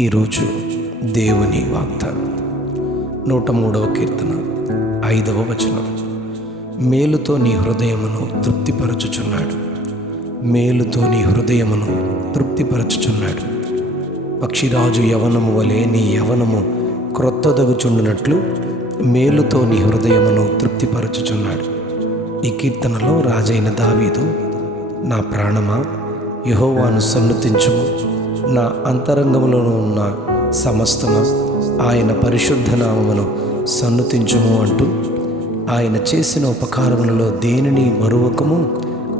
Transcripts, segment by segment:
ఈరోజు దేవుని వాగ్దానం 103వ కీర్తన 5వ వచనం. మేలుతో నీ హృదయమును తృప్తిపరచుచున్నాడు, మేలుతో నీ హృదయమును తృప్తిపరచుచున్నాడు. పక్షిరాజు యవనము వలె నీ యవనము క్రొత్తదగుచుండునట్లు మేలుతో నీ హృదయమును తృప్తిపరచుచున్నాడు. ఈ కీర్తనలో రాజైన దావీదు, నా ప్రాణమా యెహోవాను సన్నుతించుము, నా అంతరంగములోను ఉన్న సమస్తము ఆయన పరిశుద్ధ నామమును సన్నుతించుము అంటూ, ఆయన చేసిన ఉపకారములలో దేనిని మరువకము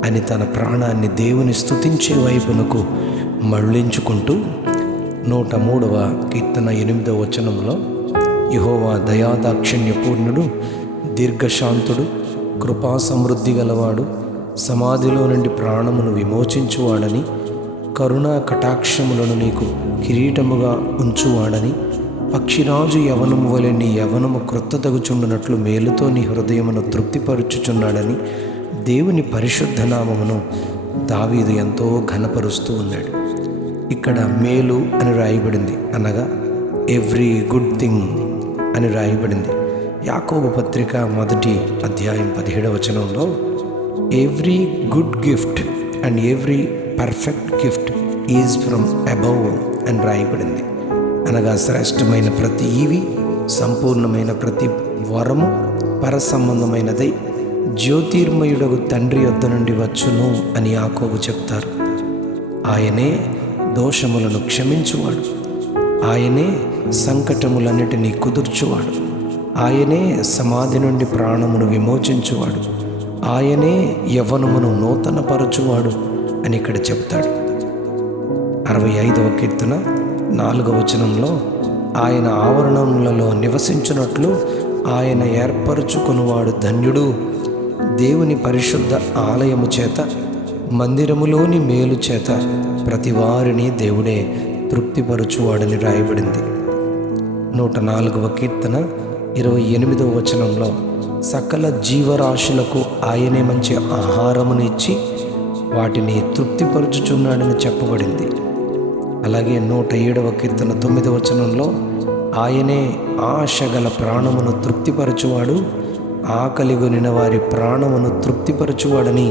అని తన ప్రాణాన్ని దేవుని స్తుతించే వైపునకు మళ్ళించుకుంటూ 103వ కీర్తన 8వ వచనంలో, యెహోవా దయాదాక్షిణ్యపూర్ణుడు, దీర్ఘశాంతుడు, కృపా సమృద్ధి గలవాడు, సమాధిలో నుండి ప్రాణమును విమోచించువాడని, కరుణా కటాక్షములను నీకు కిరీటముగా ఉంచువాడని, పక్షిరాజు యవనము వలె నీ యవనము క్రొత్తదగుచుండునట్లు మేలుతో నీ హృదయమును తృప్తిపరుచుచున్నాడని దేవుని పరిశుద్ధ నామమును దావీదు ఎంతో ఘనపరుస్తూ ఉన్నాడు. ఇక్కడ మేలు అని రాయబడింది, అనగా ఎవ్రీ గుడ్ థింగ్ అని రాయబడింది. యాకోబు పత్రిక 1వ అధ్యాయం 17వ వచనంలో every good gift and every perfect gift is from above అని రాయబడింది. అనగా శ్రేష్టమైన ప్రతి ఈవి, సంపూర్ణమైన ప్రతి వరము పరసంబంధమైనదై జ్యోతిర్మయుడగు తండ్రి యొద్ద నుండి వచ్చును అని యాకోబు చెప్తారు. ఆయనే దోషములను క్షమించువాడు, ఆయనే సంకటములన్నిటినీ కుదుర్చువాడు, ఆయనే సమాధి నుండి ప్రాణమును విమోచించువాడు, ఆయనే యవ్వనమును నూతనపరచువాడు అని ఇక్కడ చెప్తాడు. 65వ కీర్తన 4వ వచనంలో, ఆయన ఆవరణములలో నివసించున్నట్లు ఆయన ఏర్పరచుకునివాడు ధన్యుడు, దేవుని పరిశుద్ధ ఆలయము చేత మందిరములోని మేలు చేత ప్రతి వారిని దేవుడే తృప్తిపరచువాడని రాయబడింది. 104వ కీర్తన 28వ వచనంలో, సకల జీవరాశులకు ఆయనే మంచి ఆహారమును ఇచ్చి వాటిని తృప్తిపరచుచున్నాడని చెప్పబడింది. అలాగే 107వ కీర్తన 9వ వచనంలో, ఆయనే ఆశగల ప్రాణమును తృప్తిపరచువాడు, ఆకలిగొనిన వారి ప్రాణమును తృప్తిపరచువాడని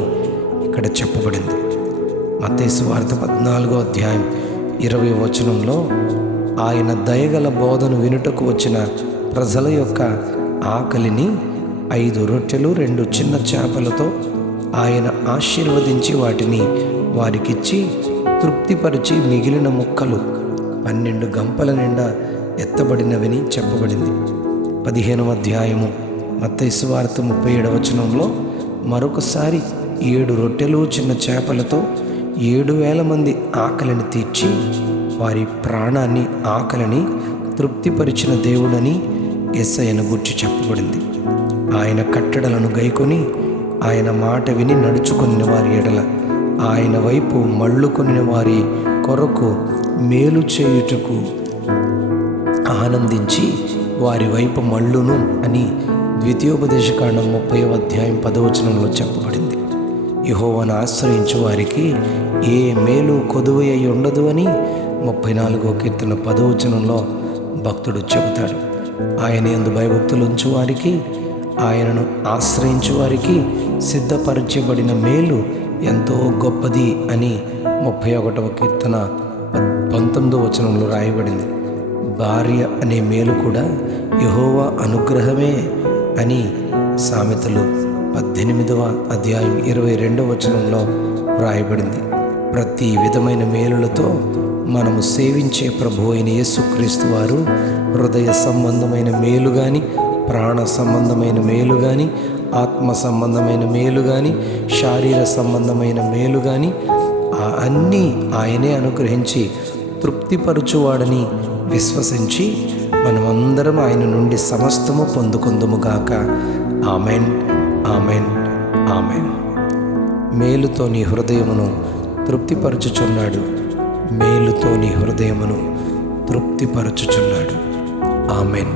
ఇక్కడ చెప్పబడింది. మత్తయి సువార్త 14వ అధ్యాయం 20వ వచనంలో, ఆయన దయగల బోధను వినుటకు వచ్చిన ప్రజల యొక్క ఆకలిని 5 రొట్టెలు 2 చిన్న చేపలతో ఆయన ఆశీర్వదించి వాటిని వారికిచ్చి తృప్తిపరిచి మిగిలిన ముక్కలు 12 గంపల నిండా ఎత్తబడినవని చెప్పబడింది. 15వ అధ్యాయము మత్తయి సువార్త 37వ వచనంలో, మరొకసారి 7 రొట్టెలు చిన్న చేపలతో 7,000 మంది ఆకలిని తీర్చి వారి ప్రాణాన్ని ఆకలిని తృప్తిపరిచిన దేవుడని యేసయ్యను గూర్చి చెప్పబడింది. ఆయన కట్టడలను గైకొని ఆయన మాట విని నడుచుకుని వారి ఎడల ఆయన వైపు మళ్ళుకొని వారి కొరకు మేలు చేయుటకు ఆనందించి వారి వైపు మళ్ళును అని ద్వితీయోపదేశకాండం 30వ అధ్యాయం 10వ వచనంలో చెప్పబడింది. యెహోవాను ఆశ్రయించు వారికి ఏ మేలు కొదువై అయి ఉండదు అని 34వ కీర్తన 10వ వచనంలో భక్తుడు చెబుతాడు. ఆయన యందు భయభక్తులు ఉంచు వారికి, ఆయనను ఆశ్రయించు వారికి సిద్ధపరచబడిన మేలు ఎంతో గొప్పది అని 31వ కీర్తన 19వ వచనంలో రాయబడింది. భార్య అనే మేలు కూడా యెహోవా అనుగ్రహమే అని సామెతలు 18వ అధ్యాయం 22వ వచనంలో రాయబడింది. ప్రతి విధమైన మేలులతో మనము సేవించే ప్రభువు అయిన యేసుక్రీస్తు వారు హృదయ సంబంధమైన మేలు కానీ, ప్రాణ సంబంధమైన మేలు కానీ, ఆత్మ సంబంధమైన మేలు కానీ, శారీర సంబంధమైన మేలు కానీ అన్నీ ఆయనే అనుగ్రహించి తృప్తిపరచువాడని విశ్వసించి మనమందరం ఆయన నుండి సమస్తము పొందుకుందుముగాక. Amen, amen, amen. మేలుతో నీ హృదయమును తృప్తిపరచుచున్నాడు, మేలుతో నీ హృదయమును తృప్తిపరచుచున్నాడు. ఆమెన్.